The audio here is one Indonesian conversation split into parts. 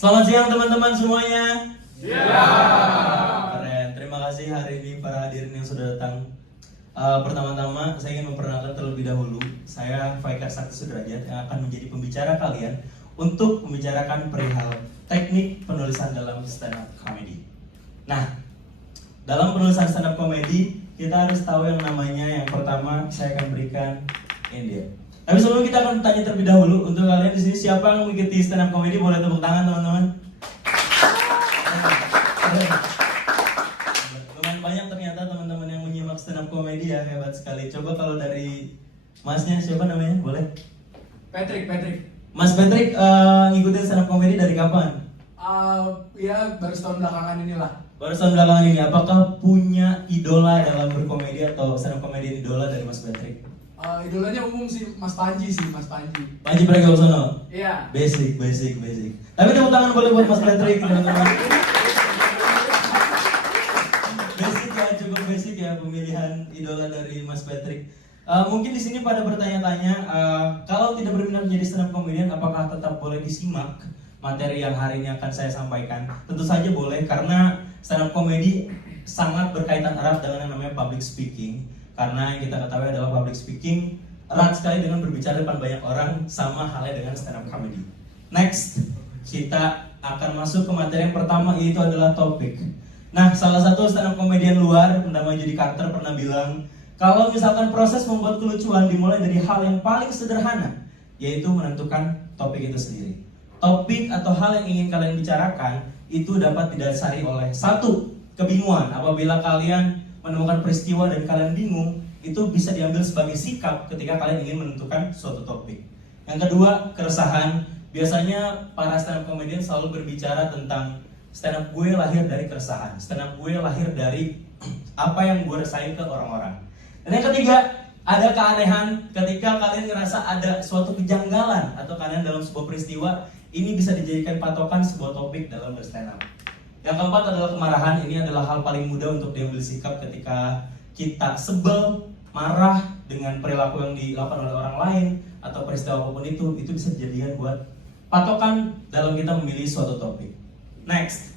Selamat siang teman-teman semuanya. Siang. Keren, terima kasih hari ini para hadirin yang sudah datang. Pertama-tama saya ingin memperkenalkan terlebih dahulu, saya Faikar Sakti Sudrajat yang akan menjadi pembicara kalian untuk membicarakan perihal teknik penulisan dalam stand up comedy. Nah, dalam penulisan stand up comedy kita harus tahu yang namanya, yang pertama saya akan berikan ini dia. Tapi sebelum kita akan tanya terlebih dahulu, untuk kalian di sini siapa yang mengikuti stand up comedy, boleh tepuk tangan teman-teman. Lumayan banyak ternyata teman-teman yang menyimak stand up comedy ya, hebat sekali. Coba kalau dari masnya siapa namanya, boleh? Patrick. Mas Patrick ngikutin stand up comedy dari kapan? Ya baru setahun belakangan inilah. Baru tahun belakangan ini. Apakah punya idola dalam berkomedi atau stand up comedy idola dari Mas Patrick? Idolanya umum sih Mas Panji. Panji Pragiwaksono. Iya. Basic. Tapi tepuk tangan boleh buat Mas Patrick, teman-teman. Cukup basic ya pemilihan idola dari Mas Patrick. Mungkin di sini pada bertanya-tanya, kalau tidak berminat menjadi stand up comedian, apakah tetap boleh disimak materi yang hari ini akan saya sampaikan? Tentu saja boleh, karena stand up comedy sangat berkaitan erat dengan yang namanya public speaking. Karena yang kita ketahui adalah public speaking erat sekali dengan berbicara depan banyak orang, sama halnya dengan stand up comedy. Next, kita akan masuk ke materi yang pertama, yaitu adalah topik. Nah, salah satu stand up comedian luar, bernama Judy Carter, pernah bilang, kalau misalkan proses membuat kelucuan dimulai dari hal yang paling sederhana, yaitu menentukan topik itu sendiri. Topik atau hal yang ingin kalian bicarakan itu dapat didasari oleh satu, kebingungan. Apabila kalian menemukan peristiwa dan kalian bingung, itu bisa diambil sebagai sikap ketika kalian ingin menentukan suatu topik. Yang kedua, keresahan. Biasanya para stand up comedian selalu berbicara tentang stand up gue lahir dari keresahan, stand up gue lahir dari apa yang gue rasain ke orang-orang. Dan yang ketiga, ada keanehan. Ketika kalian ngerasa ada suatu kejanggalan atau kalian dalam sebuah peristiwa, ini bisa dijadikan patokan sebuah topik dalam berstand up. Yang keempat adalah kemarahan. Ini adalah hal paling mudah untuk diambil sikap ketika kita sebel, marah dengan perilaku yang dilakukan oleh orang lain atau peristiwa apapun itu bisa dijadikan buat patokan dalam kita memilih suatu topik. Next,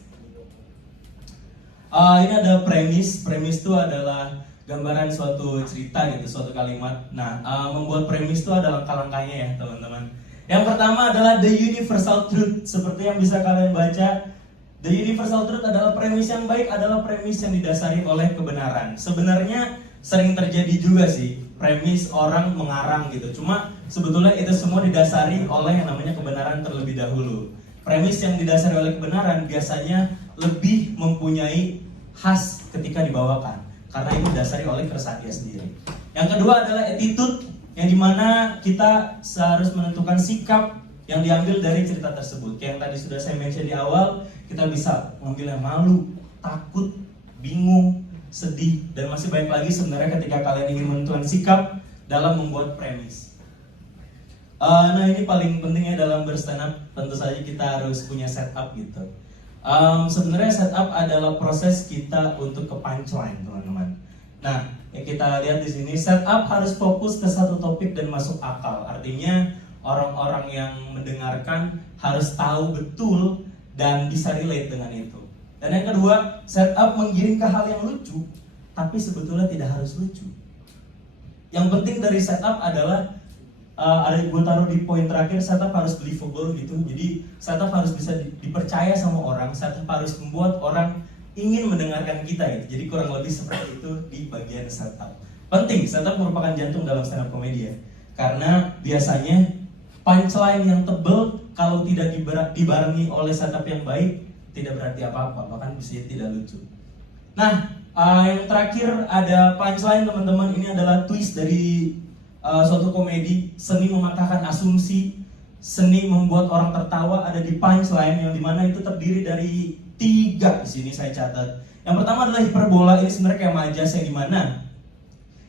ini ada premis. Premis itu adalah gambaran suatu cerita gitu, suatu kalimat. Nah, membuat premis itu ada langkah-langkahnya ya teman-teman. Yang pertama adalah the universal truth. Seperti yang bisa kalian baca, the universal truth adalah premis yang baik, adalah premis yang didasari oleh kebenaran. Sebenarnya sering terjadi juga sih premis orang mengarang gitu. Cuma sebetulnya itu semua didasari oleh yang namanya kebenaran terlebih dahulu. Premis yang didasari oleh kebenaran biasanya lebih mempunyai khas ketika dibawakan, karena itu didasari oleh keresahan dia sendiri. Yang kedua adalah attitude, yang dimana kita seharus menentukan sikap yang diambil dari cerita tersebut. Kayak yang tadi sudah saya mention di awal, kita bisa mengambil yang malu, takut, bingung, sedih, dan masih banyak lagi sebenarnya ketika kalian ingin menentukan sikap dalam membuat premis. Nah, ini paling pentingnya dalam berstand up, tentu saja kita harus punya setup gitu. Sebenarnya setup adalah proses kita untuk ke punchline, teman-teman. Nah, yang kita lihat di sini, setup harus fokus ke satu topik dan masuk akal. Artinya orang-orang yang mendengarkan harus tahu betul dan bisa relate dengan itu. Dan yang kedua, setup menggiring ke hal yang lucu, tapi sebetulnya tidak harus lucu. Yang penting dari setup adalah ada gue taruh di poin terakhir, setup harus believable gitu. Jadi setup harus bisa dipercaya sama orang, setup harus membuat orang ingin mendengarkan kita gitu. Jadi kurang lebih seperti itu di bagian setup. Penting, setup merupakan jantung dalam stand up comedy ya. Karena biasanya punchline yang tebel kalau tidak dibarengi oleh setup yang baik tidak berarti apa-apa, bahkan bisa tidak lucu. Nah, yang terakhir ada punchline teman-teman. Ini adalah twist dari suatu komedi, seni mematahkan asumsi, seni membuat orang tertawa ada di punchline, yang dimana itu terdiri dari 3 di sini saya catat. Yang pertama adalah hiperbola. Ini sebenarnya kayak majas, yang dimana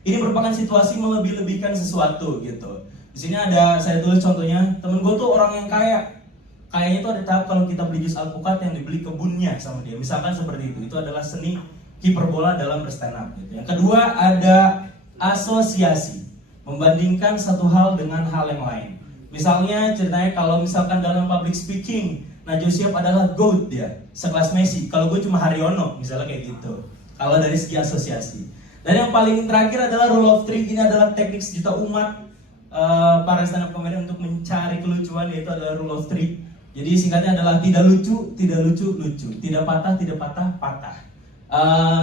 ini merupakan situasi melebih-lebihkan sesuatu gitu. Di sini ada saya tulis contohnya, temen gue tuh orang yang kaya. Kayaknya itu ada tahap kalau kita beli jus alpukat yang dibeli kebunnya sama dia. Misalkan seperti itu. Itu adalah seni hiperbola dalam berstand up gitu. Yang kedua ada asosiasi, membandingkan satu hal dengan hal yang lain. Misalnya ceritanya kalau misalkan dalam public speaking, Najwa Shihab adalah GOAT dia, sekelas Messi. Kalau gue cuma Haryono, misalnya kayak gitu. Kalau dari segi asosiasi. Dan yang paling terakhir adalah rule of three. Ini adalah teknik sejuta umat para stand up comedian untuk mencari kelucuan, yaitu adalah rule of three. Jadi singkatnya adalah tidak lucu, tidak lucu, lucu, tidak patah, patah.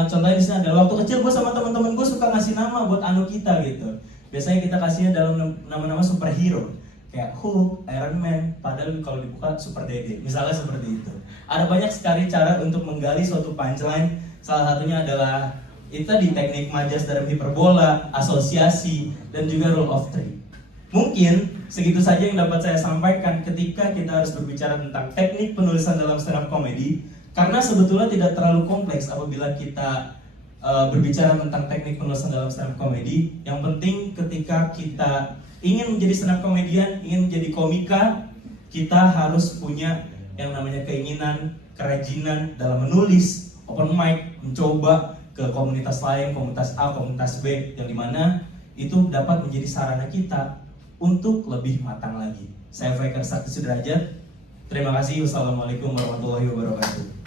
Contohnya di sini adalah waktu kecil gue sama teman-teman gue suka ngasih nama buat anu kita gitu. Biasanya kita kasihnya dalam nama-nama superhero kayak Hulk, Iron Man, padahal kalau dibuka Super Dede, misalnya seperti itu. Ada banyak sekali cara untuk menggali suatu punchline. Salah satunya adalah itu tadi teknik majas dalam hiperbola, asosiasi, dan juga rule of three. Mungkin segitu saja yang dapat saya sampaikan ketika kita harus berbicara tentang teknik penulisan dalam stand up comedy. Karena sebetulnya tidak terlalu kompleks apabila kita berbicara tentang teknik penulisan dalam stand up comedy. Yang penting ketika kita ingin menjadi stand up comedian, ingin menjadi komika, kita harus punya yang namanya keinginan, kerajinan dalam menulis, open mic, mencoba ke komunitas lain, komunitas A, komunitas B, yang dimana itu dapat menjadi sarana kita untuk lebih matang lagi. Saya Faikar Sakti Sudrajat. Terima kasih. Wassalamualaikum warahmatullahi wabarakatuh.